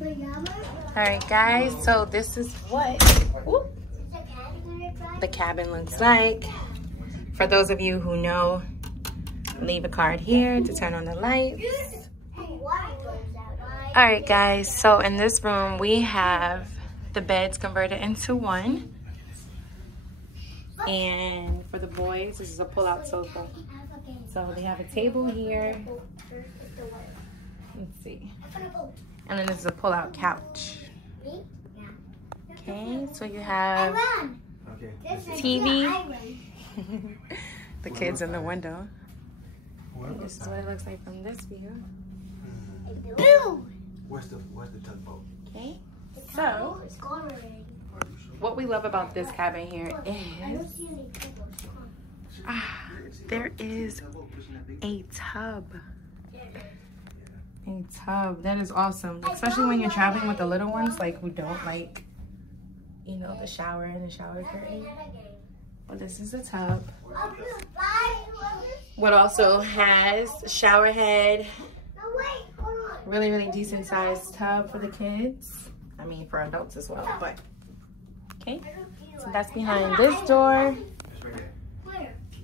Alright guys, so this is what the cabin looks like. For those of you who know, leave a card here to turn on the lights. Alright guys, so in this room we have the beds converted into one. And for the boys, this is a pull-out sofa. So they have a table here. Let's see. And then this is a pull-out couch. Okay, so you have TV. The kids in the window. This is what it looks like from this view. Where's the tugboat? Okay, so what we love about this cabin here is there is a tub. A tub. That is awesome, especially when you're traveling with the little ones, like who don't like, you know, the shower and the shower curtain. Well, this is a tub. What also has a shower head. Really, really decent sized tub for the kids. I mean, for adults as well, but okay. So that's behind this door.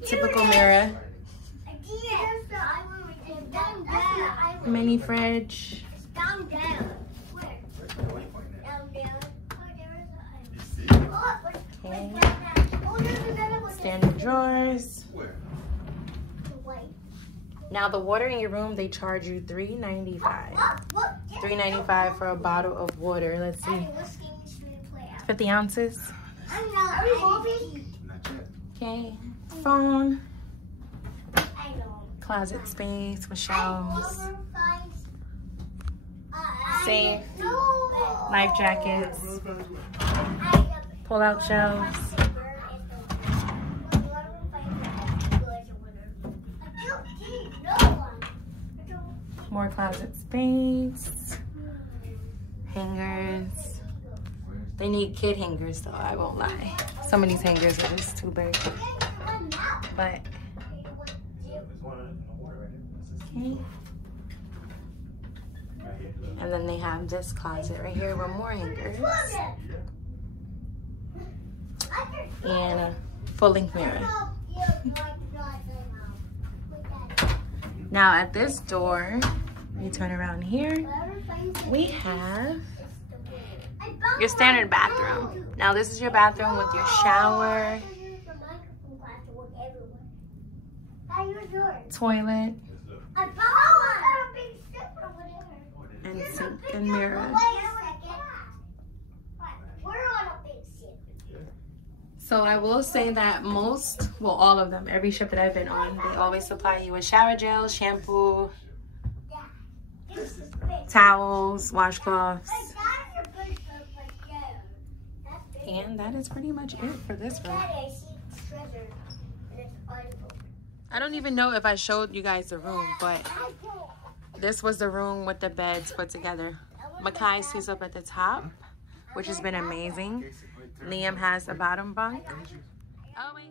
Typical mirror. Mini fridge. Okay. Standard drawers. Now the water in your room, they charge you $3.95. $3.95 for a bottle of water. Let's see. 50 ounces. Okay. Phone. Closet space with shelves. Safe. Life jackets. Pull out shelves. More closet space. Hangers. They need kid hangers though, I won't lie. Some of these hangers are just too big. But okay. And then they have this closet right here with more hangers. And a full-length mirror. Now at this door, you turn around here, we have your standard bathroom. Now this is your bathroom with your shower, toilet, and sink and mirror. So I will say that most, well, all of them, every ship that I've been on, they always supply you with shower gel, shampoo, towels, washcloths. And that is pretty much it for this room. I don't even know if I showed you guys the room, but this was the room with the beds put together. Makai sleeps up at the top, which has been amazing. Liam has a bottom bunk. Oh, wait.